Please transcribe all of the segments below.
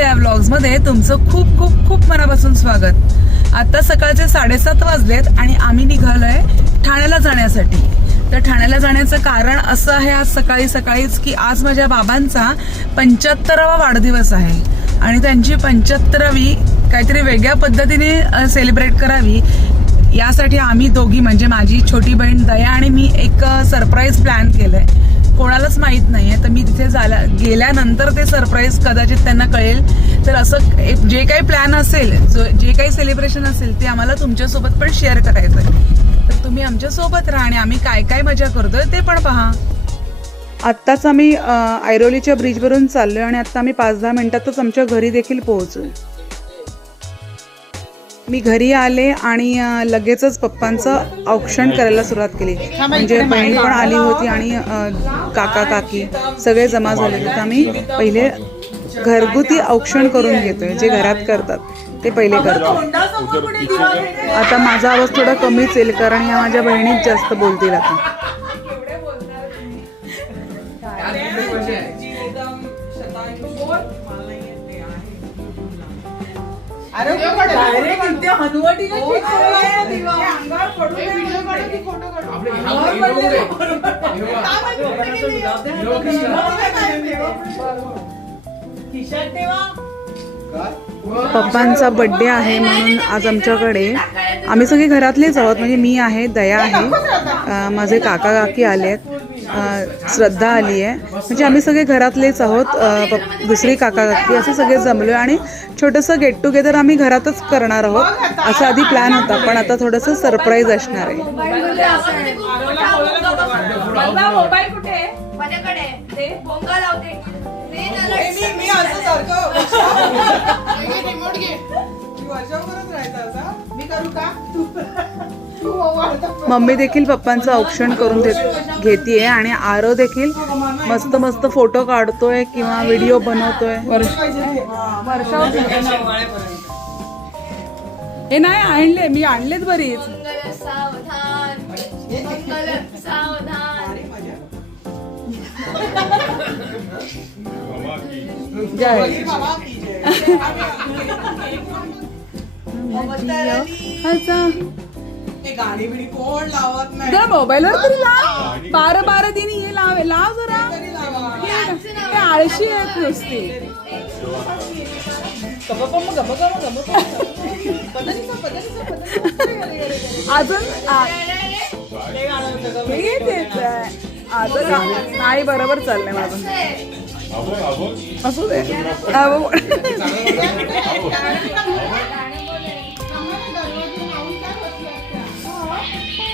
दया व्लॉग्समध्ये तुमचं खूप खूप खूप मनापासून स्वागत। आता सकाळचे 7:30 वाजलेत आणि आम्ही निघालोय ठाण्याला जाण्यासाठी। तर ठाण्याला जाण्याचं कारण असं आहे, आज सकाळी सकाळीच की आज माझ्या बाबांचा 75वा वाढदिवस आहे आणि त्यांची 75वी काहीतरी वेगळ्या पद्धतीने सेलिब्रेट करावी यासाठी आम्ही दोघी म्हणजे माझी छोटी बहीण दया आणि मी एक सरप्राईज प्लॅन केलंय। कोणालाच माहित नाहीये, तर मी तिथे गेल्यानंतर ते सरप्राईज कदाचित त्यांना कळेल। तर असं जे काही प्लॅन असेल, जे काही सेलिब्रेशन असेल ते आम्हाला तुमच्यासोबत पण शेअर करायचं आहे। तर तुम्ही आमच्या सोबत राहा आणि आम्ही काय काय मजा करतोय ते पण पहा। आत्ताच आम्ही ऐरोलीच्या ब्रिजवरून चाललोय आणि आता आम्ही 5-10 मिनिटातच आमच्या घरी देखील पोहोचू। मी घरी आले आणि लगेचच पप्पांचं औक्षण करायला सुरुवात केली। म्हणजे बहीण पण आली होती आणि काका काकी सगळे जमा झाले। तर आम्ही पहिले घरगुती औक्षण करून घेतोय, जे घरात करतात ते पहिले करतो। आता माझा आवाज थोडा कमीच येईल कारण या माझ्या बहिणीच जास्त बोलतील आता। अरे डायरेक्ट इथे हनुवटीला अंगावर पडून व्हिडिओ काढू की फोटो काढू? खिशात ठेवा। पप्पांचा बर्थडे आहे म्हणून आज आमच्याकडे आम्ही सगळे घरातलेच आहोत। म्हणजे मी आहे, दया आहे, माझे काका काकी आलेत, श्रद्धा आली आहे, म्हणजे आम्ही सगळे घरातलेच आहोत। दुसरी काका काकी असे सगळे जमलोय आणि छोटंसं गेट टुगेदर आम्ही घरातच करणार आहोत। असा आधी प्लॅन होता, पण आता थोडंसं सरप्राईज असणार आहे। मोबाईल कुठे? माझ्याकडे ते भोंगा लावते मी असं सारखं रिमोट घे। वर्षावरच राहायचं असं मी करू का? मम्मी देखील पप्पांचं औक्षण करून घेतीये आणि आरव देखील मस्त मस्त फोटो काढतोय किंवा व्हिडिओ बनवतोय। हे नाही आणले, मी आणलेत बरीच। गाडी बिडी कोण लावत नाही जरा मोबाईलवर तरी लाव। 12 दिन हे लाव जरा। ते आळशी आहेत नुसती। अजून नाही बरोबर चाललंय माझं। असू दे।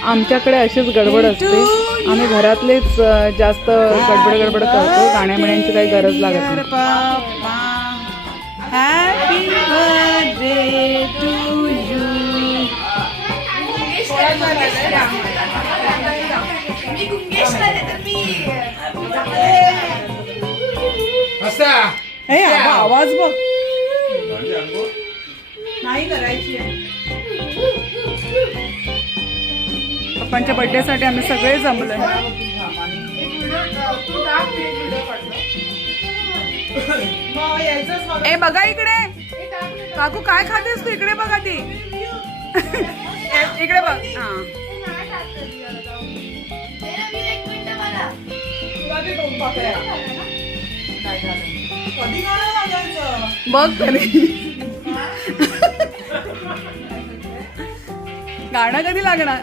आमच्याकडे अशीच गडबड असते, आम्ही घरातलेच जास्त गडबड करतो, गाण्याबिण्यांची काही गरज लागत नाही। Happy birthday to you. हे आवाज बघ नाही करायची आहे। पप्पांच्या बर्थडे साठी आम्ही सगळे जमलोय। ए बघा इकडे, काकू काय खातेस तू? इकडे बघा ती इकडे बघ। बघ तरी गाणं कधी लागणार?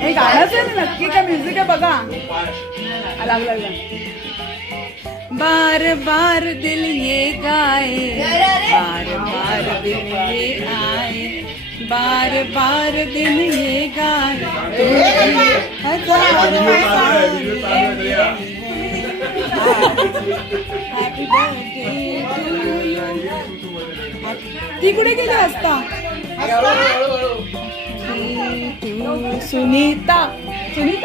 हे गाणंच आहे ना नक्की का म्युझिक आहे? बघा लागला। बार बार दिल ये गाए, बार बार दिल ये आए, बार बार दिल ये गाए, हॅपी बर्थडे टू यू। ती कुठे गेली असता? सुनीता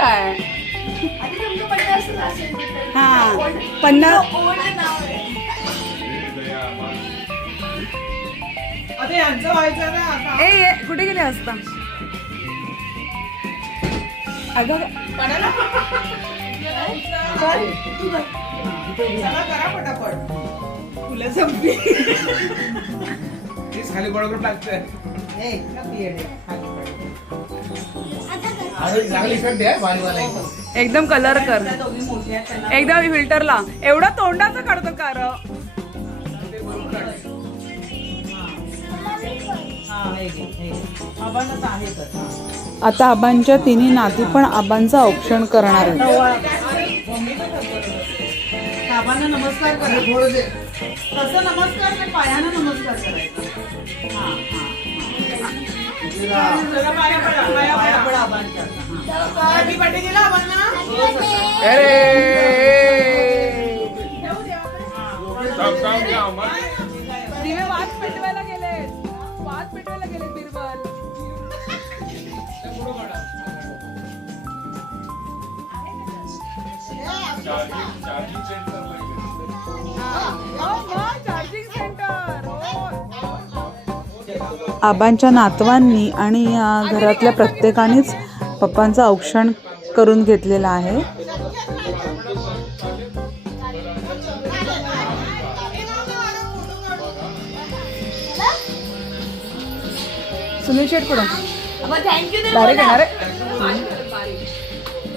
आहे। हा 50 ए कुठे गेले असता? अगं चला करा पटापट. फुलं संपली. खाली बरोबर लागतंय. एकदम कलर कर, एकदम फिल्टरला. एवढा तोंडाचं काढतो कार. आता आबांच्या तिन्ही नाती पण आबांचं औक्षण करणार आहेत. आबांना नमस्कार करा. तसं नमस्कार नाही, पायानं नमस्कार करायचा. पाया पडा आबांच्या. हॅपी बर्थडे दिला आबांना. दिवे वाद पेटवायला गेलेत, वाद पेटवायला गेलेत बिरबल. आबांच्या नातवांनी आणि घरातल्या प्रत्येकानेच पप्पांचं औक्षण करून घेतलेलं आहे. सुनील शेट कडून डायरेक्ट येणार आहे.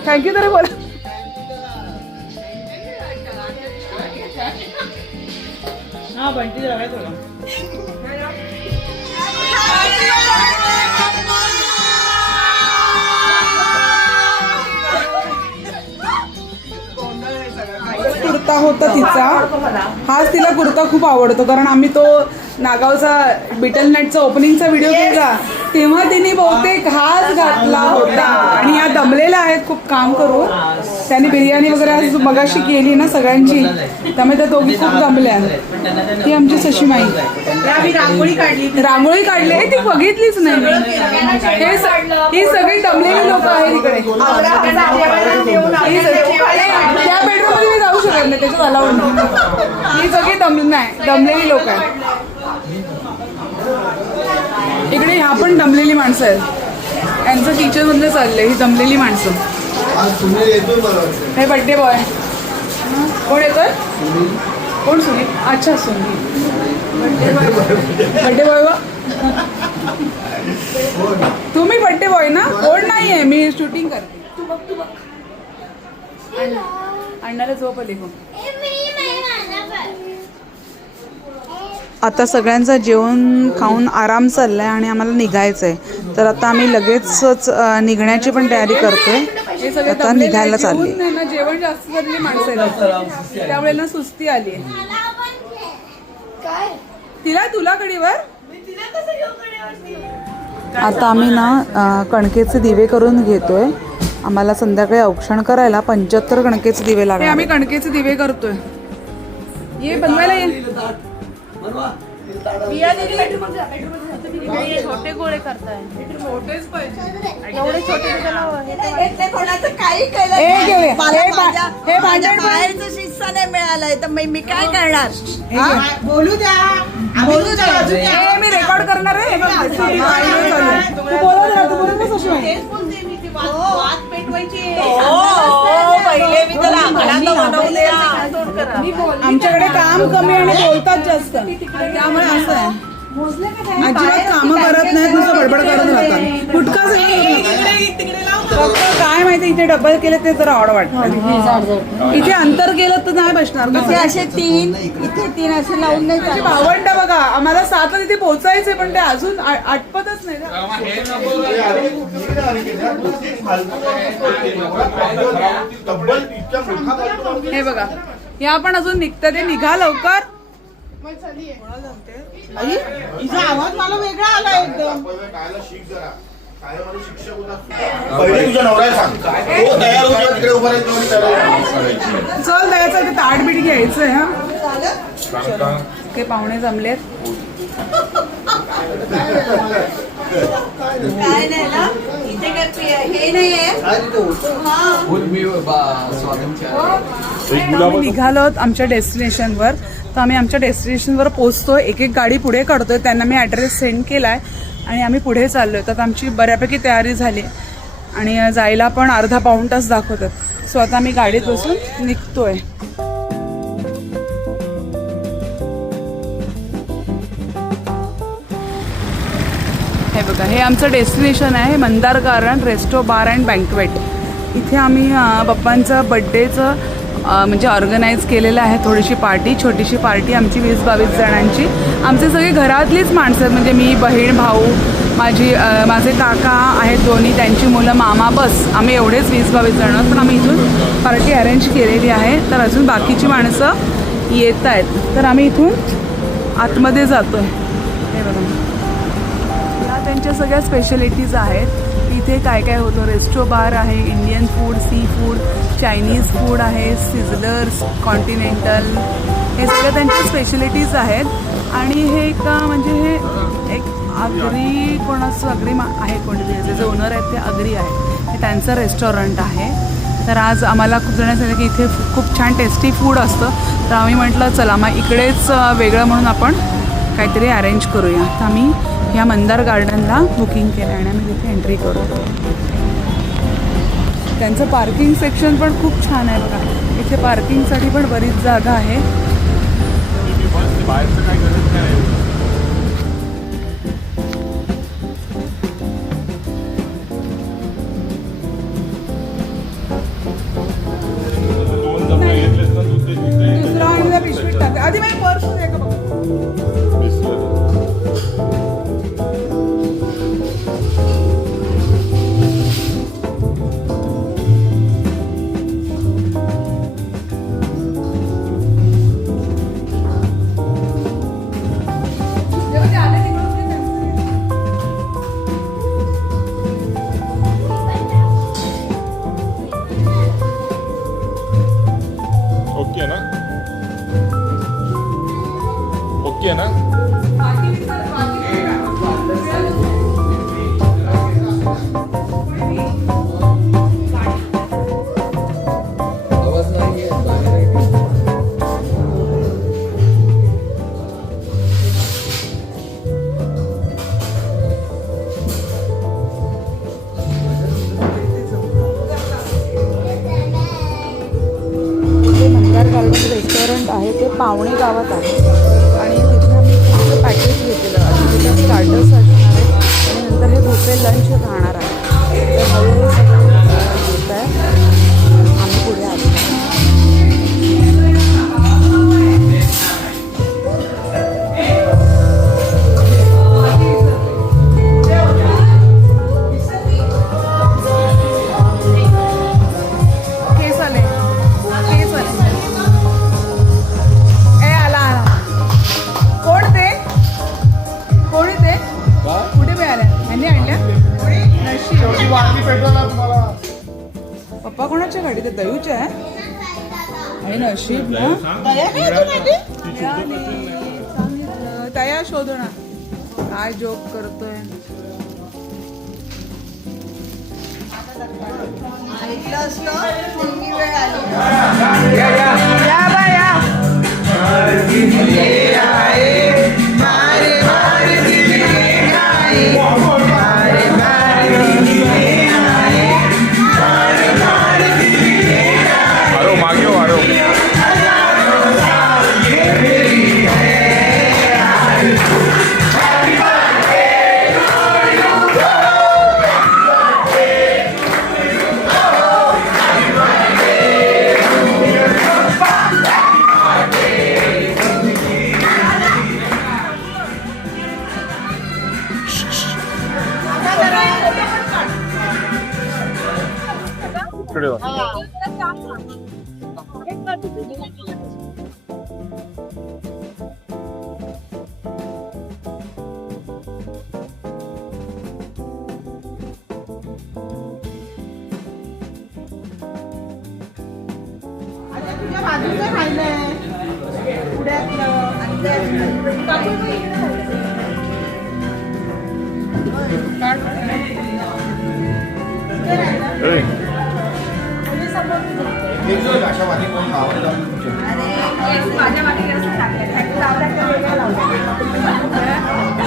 थँक्यू तरी बोला. हा बंटी जरा थोडं. कुर्ता होता तिचा, हाच तिला कुर्ता खूप आवडतो. कारण आम्ही तो नागावचा बिटल नाईटचा ओपनिंगचा व्हिडिओ केला तेव्हा तिने बहुतेक हाच घातला होता. आणि या दमलेल्या आहेत खूप काम करून. त्यांनी बिर्याणी वगैरे आज मगाशी केली ना सगळ्यांची, त्यामुळे त्या दोघी खूप दमल्या. ती आमची सशीमाई. रांगोळी काढली. रांगोळी काढली ती बघितलीच नाही. ही सगळी दमलेली लोक आहेत इकडे. त्या बेडरूम मध्ये मी जाऊ शकत नाही, त्याच्यात अलाउड नाही. ही सगळी दमलेली लोक आहेत इकडे. ह्या पण दमलेली माणसं आहेत. यांचं किचन मधलं चाललंय. ही दमलेली माणसं. हे बड्डे बॉय कोण येतोय? कोण? सुनील. अच्छा सुनील बड्डे बॉय. तुम्ही बड्डे बॉय ना? कोण नाहीये, मी शूटिंग करते. अण्णाला झोप आली. आता सगळ्यांचं जेवण खाऊन आराम चाललाय आणि आम्हाला निघायचंय. तर आता आम्ही लगेचच निघण्याची पण तयारी करतोय. आता निघायला चालली. जेवण जास्त झालेली माणसं आहेत त्यामुळे ना सुस्ती आली. तिला तुला कडीवर. आता आम्ही ना कणकेचे दिवे करून घेतोय. आम्हाला संध्याकाळी औक्षण करायला 75 कणकेचे दिवे लागले. आम्ही कणकेचे दिवे करतोय. ये बनवायला ये. छोटे गोळे करताय. छोटेच पाहिजे. एवढे छोटे हे बाहेरचं शिस्सा नाही मिळालंय तर मी काय करणार. बोलू द्या. मी रेकॉर्ड करणार आहे. आमच्याकडे काम कमी आणि बोलतात जास्त, त्यामुळे असं आहे. अजिबात कामं करत नाहीत, नुसतं बडबड करत राहतात. फुटका फक्त काय माहिती इथे डबल केले ते जरा आवड वाटतं. इथे अंतर केलं तर नाही बसणार. असे 3 इथे 3 असे लावून नाही. भावंड बघा, आम्हाला 7 तिथे पोहोचायचंय पण ते अजून आटपतच नाही. हे बघा, या पण अजून निघतं. ते निघा लवकर. हिचा आवाज मला वेगळा आला एकदम. चल द्यायचं ते ताट बीट घ्यायचंय. हा ते पाहुणे जमलेत. काय नाही ना इथे हे नाहीये. आम्ही निघालो आहोत आमच्या डेस्टिनेशनवर. तर आम्ही आमच्या डेस्टिनेशनवर पोहोचतोय. एक एक गाडी पुढे काढतोय. त्यांना मी ॲड्रेस सेंड केलाय आणि आम्ही पुढे चाललोय. तर आमची बऱ्यापैकी तयारी झाली आणि जायला पण अर्धा पाऊण तास दाखवतात. सो आता आम्ही गाडीत बसून निघतोय. हे बघा, हे आमचं डेस्टिनेशन आहे, Mandar garden resto bar and banquet. इथे आम्ही पप्पांचं बड्डेचं म्हणजे ऑर्गनाईज केलेलं आहे. थोडीशी पार्टी, छोटीशी पार्टी आमची 20-22 जणांची. आमचे सगळे घरातलीच माणसं आहेत, म्हणजे मी, बहीण, भाऊ, माझे काका आहेत दोन्ही, त्यांची मुलं, मामा, बस आम्ही एवढेच 20-22 जण. पण आम्ही इथून पार्टी अरेंज केलेली आहे. तर अजून बाकीची माणसं येत आहेत. तर आम्ही इथून आतमध्ये जातो आहे. हे बघा, या त्यांच्या सगळ्या स्पेशलिटीज आहेत. इथे काय काय होतं, रेस्टो बार आहे, Indian food, sea food, Chinese food आहे, सिझलर्स, कॉन्टिनेंटल, हे सगळ्या त्यांच्या स्पेशलिटीज आहेत. आणि हे एक म्हणजे हे एक अग्री कोणाचं आहे कोणते जे ओनर आहेत ते अग्री आहे, हे त्यांचं रेस्टॉरंट आहे. तर आज आम्हाला खूप जण सांगितलं की इथे खूप छान टेस्टी फूड असतं. तर आम्ही म्हटलं चला मग इकडेच वेगळं म्हणून आपण काहीतरी अरेंज करूया. तर आम्ही ह्या मंदार गार्डनला बुकिंग केलं आणि आम्ही तिथे एंट्री करू. त्यांचं पार्किंग सेक्शन पण खूप छान आहे बघा. इथे पार्किंगसाठी पण बरीच जागा आहे. दुसरा आणला पिशवीत टाक. आधी माझी पर्स आहे का बघा. ओके ना, ओके ना. मंदार गार्डन रेस्टॉरंट आहे ते पावणे गावात आहे. आणि तिथे आम्ही खूप पॅकेज घेतलेलं. आधी तिथे स्टार्टर्स असणार आहे आणि नंतर हे बुफे लंच राहणार आहे. तर हळूहळू सगळं घेत आहे. आम्ही पुढे आलो. पप्पा कोणाच्या गाडी ते दयूच्या आहे आणि नशीब ना तया शोधू ना. काय जोक करतोय.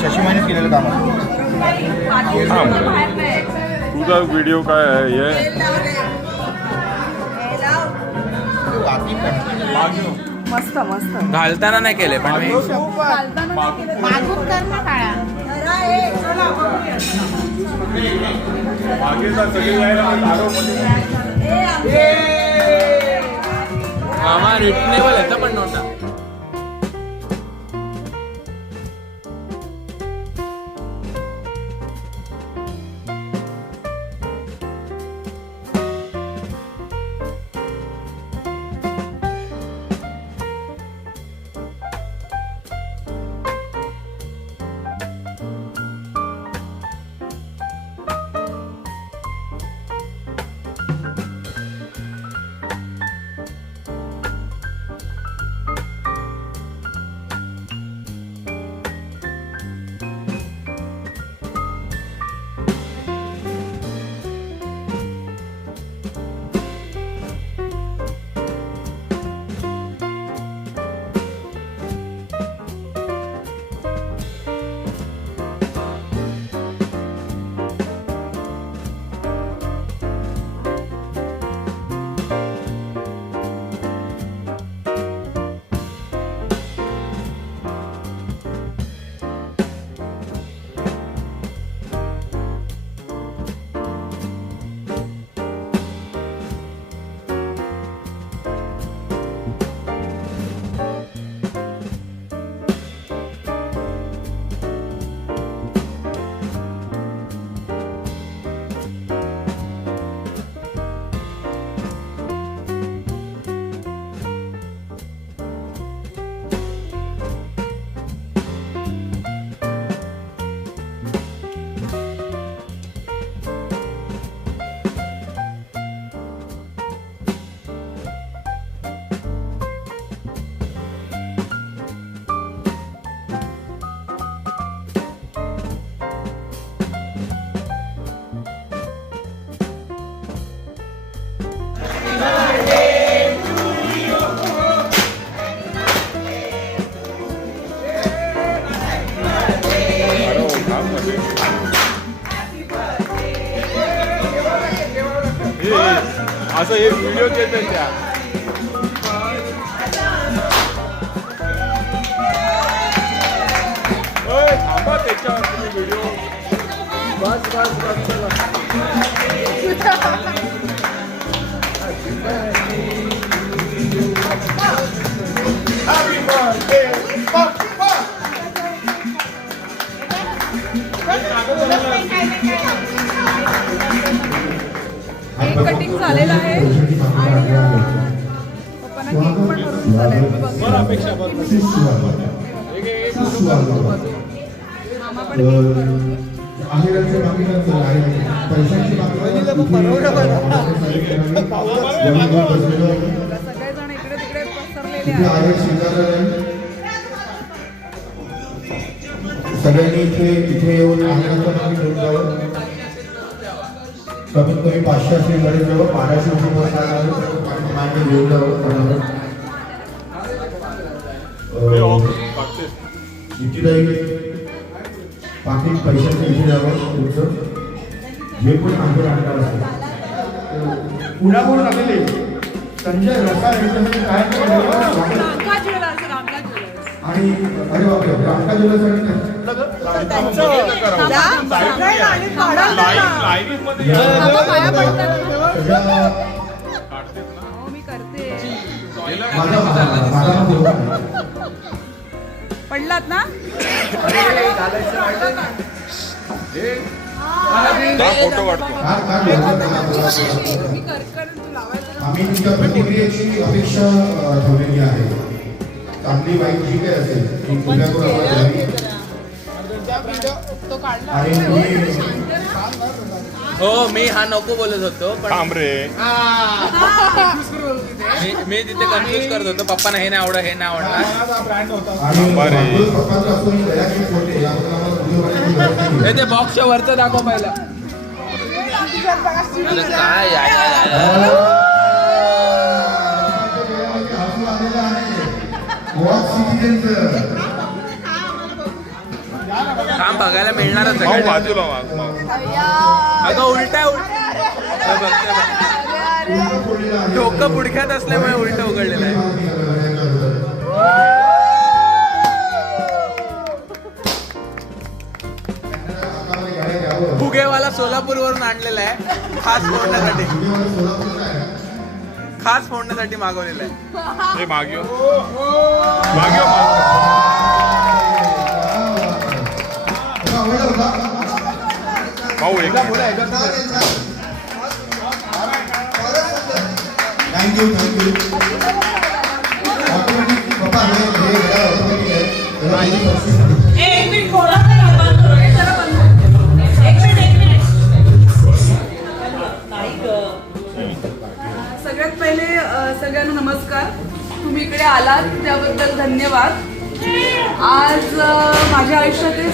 शशीमाने केलेलं काम तुझा व्हिडिओ काय आहे हे मस्त मस्त घालताना नाही केले पण मी घालताना नाही केलं. मागून कर ना काळा. मागे जा, सगळे यायला मामा रिटनेबल ह्याचा पण नव्हता. असं हे व्हिडिओ येतात त्या. थांबा त्याच्यावर तुम्ही व्हिडिओ. बस बस बस. Happy birthday, Papa. Cake cutting झालेलं आहे आणि पप्पांना केक पण भरून झालाय. मामा पण केक भरवतो. सगळेजण इकडे तिकडे पसरलेले आहेत. सगळ्यांनी इथे येऊन आनंदाचं पाणी घेऊन जावं. कमीत कमी 500 असेल गरीब जवळ 1200 रुपये पाणी घेऊन जावं. पाकिट पैशाचं इथे जावं. तुमचं जे पण आंदोलन आणणार असेल पुण्याहून आलेले संजय रसाळ यांच्यासाठी काय आणि अरे बापरे रामका ज्वेलर्ससाठी पडलात ना. फोटो काढतो. आम्ही तुमच्या प्रतिक्रियेची अपेक्षा ठेवलेली आहे. चांगली वाईट जी काही असेल ती पुण्याकडून हो मी हा नको बोलत होतो पण थांब रे. मी तिथे कन्फ्युज करत होतो. पप्पांना हे नाही आवडत हे नाही आवडणार. हे ते बॉक्सच्या वरचं दाखव पहिला. काय काम बघायला मिळणारच आहे. बाजूला अगं उलटा डोकं बुडक्यात असल्यामुळे उलट उघडलेलं आहे. सोलापूरवरून आणलेला आहे, खास फोडण्यासाठी. खास फोडण्यासाठी मागवलेला आहे. हे माग्यो माग्यो भाऊ एक थँक्यू थँक्यू. ऑटोमॅटिक पप्पा सगळ्यात पहिले सगळ्यांना नमस्कार. तुम्ही इकडे आलात त्याबद्दल धन्यवाद. आज माझ्या आयुष्यातील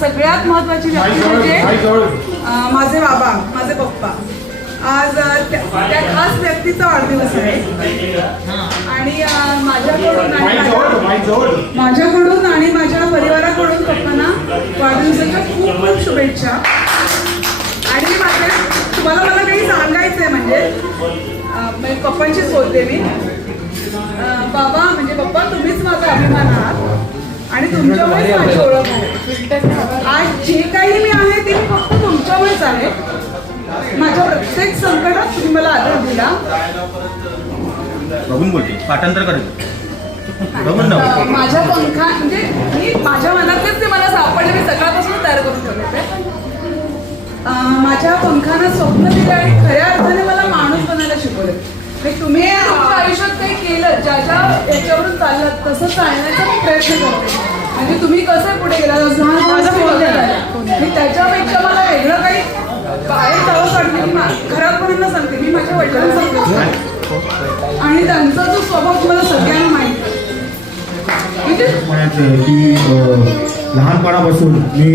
सगळ्यात महत्त्वाची व्यक्ती म्हणजे माझे बाबा, माझे पप्पा. आज त्या खास व्यक्तीचा वाढदिवस आहे आणि माझ्याकडून आणि माझ्या परिवाराकडून पप्पांना वाढदिवसाच्या खूप खूप शुभेच्छा. आणि तुम्हाला मला काही सांगायचं आहे म्हणजे पप्पांशीच बोलते मी. बाबा म्हणजे पप्पा, तुम्हीच माझा अभिमान आहात आणि तुमच्यामुळेच माझी ओळख आहे. आज जे काही मी आहे ते मी फक्त तुमच्यामुळेच आहे. माझ्या प्रत्येक संकटात तुम्ही मला आदर दिला. बघून बोलते पाठांतर करायचं. माझ्या पंखा म्हणजे मी माझ्या मनातलेच ते मला सापडले. मी सकाळपासून तयार करून ठेवले ते. माझ्या पंखांना स्वप्न दिलं आणि खऱ्या अर्थाने मला माणूस बनायला शिकवलं. तुम्ही तुमच्या आयुष्यात काही केलं, ज्या ज्या याच्यावरून चाललं तसं चालण्याचा मी प्रयत्न करते. म्हणजे तुम्ही कसं पुढे गेला मी त्याच्यापेक्षा मला वेगळं काही बाहेर जावं वाटलं की घरात कोणाला सांगते. मी माझ्या वडिलांना सांगते आणि त्यांचा जो स्वभाव तुम्हाला सगळ्यांना माहिती आहे. म्हणायचं की लहानपणापासून मी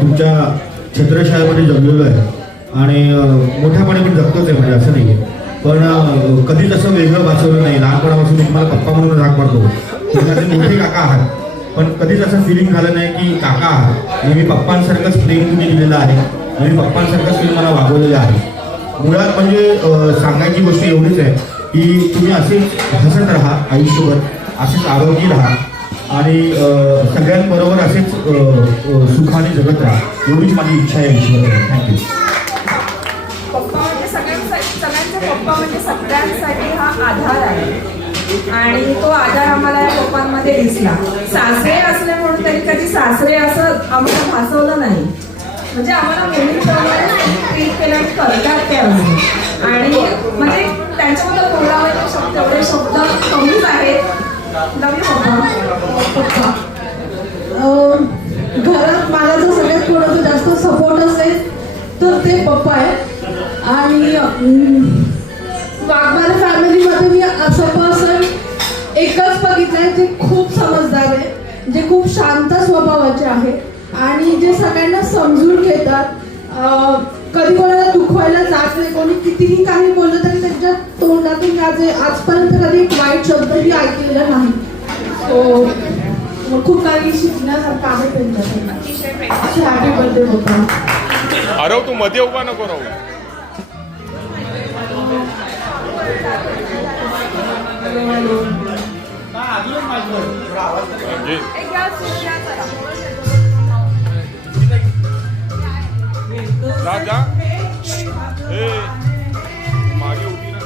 तुमच्या छत्रछायामध्ये जगलेलो आहे आणि मोठ्यापणे पण जगतोच आहे. म्हणजे असं नाही आहे, पण कधीच असं वेगळं भासवलं नाही. लहानपणापासून मी तुम्हाला पप्पा म्हणून राग मारतो. तुम्ही मोठे काका आहात, पण कधीच असं फिलिंग झालं नाही की काका आहात. मी पप्पांसारखंच प्रेम तुम्ही दिलेलं आहे आणि पप्पांसारखंच तुम्ही मला वागवलेलं आहे. मुळात म्हणजे सांगायची गोष्ट एवढीच आहे की तुम्ही असेच हसत राहा आयुष्यभर, असेच आरोग्य राहा आणि सगळ्यांबरोबर असेच सुखाने जगत राहा, एवढीच माझी इच्छा आहे ईश्वराकडे. थँक्यू. पप्पा म्हणजे सगळ्यांचे पप्पा म्हणजे सगळ्यांसाठी हा आधार आहे आणि तो आधार आम्हाला या पप्पांमध्ये दिसला. सासरे असले म्हणून तरी कधी सासरे असं आम्हाला भासवलं नाही. म्हणजे आम्हाला मुलींप्रमाणे ट्रीट केलं करतात ते आणि म्हणजे त्यांच्याबद्दल बोलावे शब्द एवढे शब्द कमीच आहेत. नवीन पप्पा घरात मला जर सगळ्यात थोडं जास्त सपोर्ट असेल तर ते पप्पा आहे. आणि वाघमारे फॅमिलीमध्ये मी असं पर्सन एकच बघितलंय जे खूप समजदार आहे, जे खूप शांत स्वभावाचे आहे आणि जे सगळ्यांना समजून घेतात. कधी कोणाला दुखवायला जात नाही. कोणी कितीही काही बोललं तरी त्यांच्या तोंडातून आजपर्यंत कधी वाईट शब्दही ऐकलेला नाही. सो खूप काही शिकण्यासारखं आहे त्यांच्यासाठी. हॅपी बर्थडे होता. अरे तू मध्ये उभा नको राहू. राजा ए मागे उभी ना.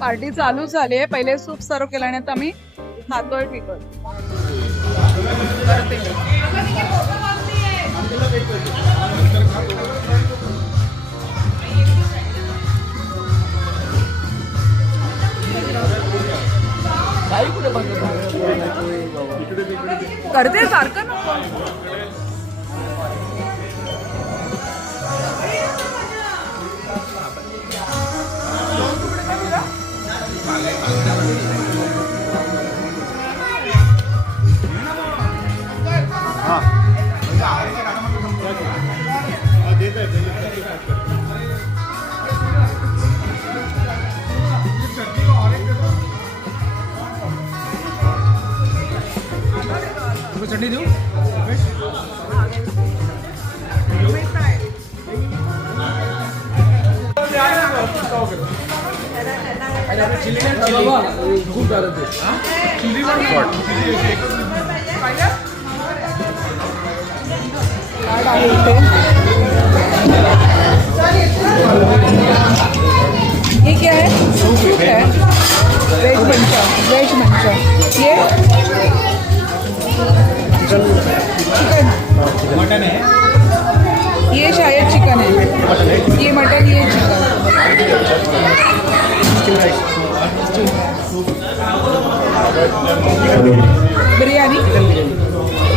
पार्टी चालू झाली आहे. पहिले सूप सर्व केलं आणि आता आम्ही खातोय पिकत. करते सारखं नको. चटणी देऊ खूप चिली आहे इथे. ये क्या है? सूप है. वेज मंचा. वेज मंचा. ये चिकन. मटन है. ये शायद चिकन है. ये मटन, ये चिकन. बिर्याणी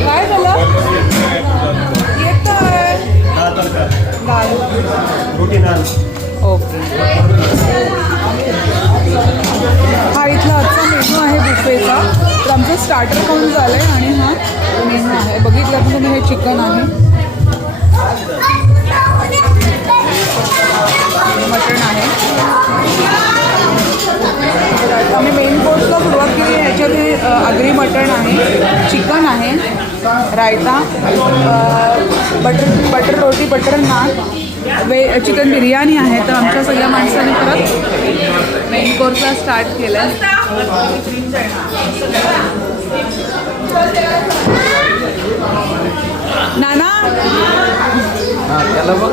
काय झालं? येत आहे दाल. ओके. हा इथला आजचा मेनू आहे बुफेचा. तर आमचं स्टार्टर खाऊन झालंय आणि हा मेनू आहे. बघितलं तर तुम्ही हे चिकन आहे, मटण आहे. आम्ही मेन कोर्सला सुरुवात केली. ह्याच्यात हे आगरी मटण आहे, चिकन आहे, रायता, बटर रोटी, बटर नान, चिकन बिर्याणी आहे. तर आमच्या सगळ्या माणसांनी परत मेन कोर्सला स्टार्ट केलं आहे. नाना त्याला बघ.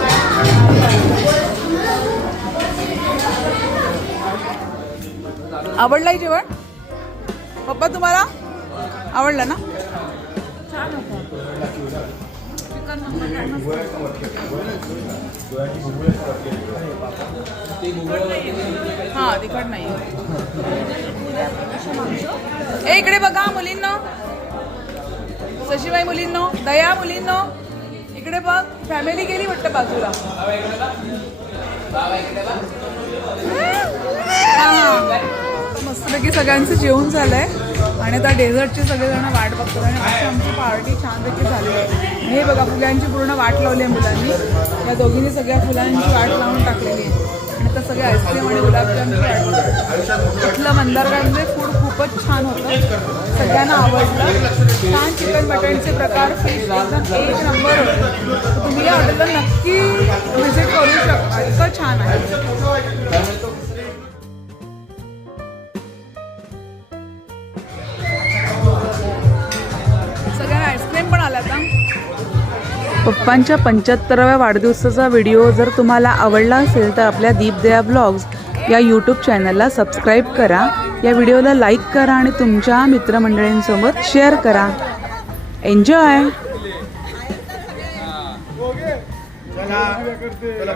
आवडलंय जेवण पप्पा तुम्हाला? आवडलं ना? हा तिखट नाही. ए इकडे बघा मुलींनो, शशीबाई मुलींनो, दया मुलींनो, इकडे बघ. फॅमिली गेली वाटतं बाजूला. मस्तपैकी सगळ्यांचं जेवण झालंय आणि आता डेझर्टची सगळेजण वाट बघतात आणि अशी आमची पार्टी छानपैकी झाली आहे. हे बघा फुलांची पूर्ण वाट लावली आहे मुलांनी. या दोघींनी सगळ्या फुलांची वाट लावून टाकलेली आहे आणि आता सगळे आईस्क्रीम आणि गुलाबजामची वाट बघतात. इथलं मंदारगडमध्ये फूड खूपच छान होतं, सगळ्यांना आवडलं. छान चिकन मटणचे प्रकार, फिश एकदम एक नंबर होतं. तुम्ही या हॉटेलला नक्की व्हिजिट करू शकता, इतकं छान आहे. सगळ्यांना आईस्क्रीम पण आला आता. पप्पांच्या 75व्या वाढदिवसाचा व्हिडिओ जर तुम्हाला आवडला असेल तर आपल्या दीपदया ब्लॉग्स या यूट्यूब चॅनलला सबस्क्राईब करा. या व्हिडिओला लाईक करा आणि तुमच्या मित्रमंडळींसोबत शेअर करा. एन्जॉय. चला.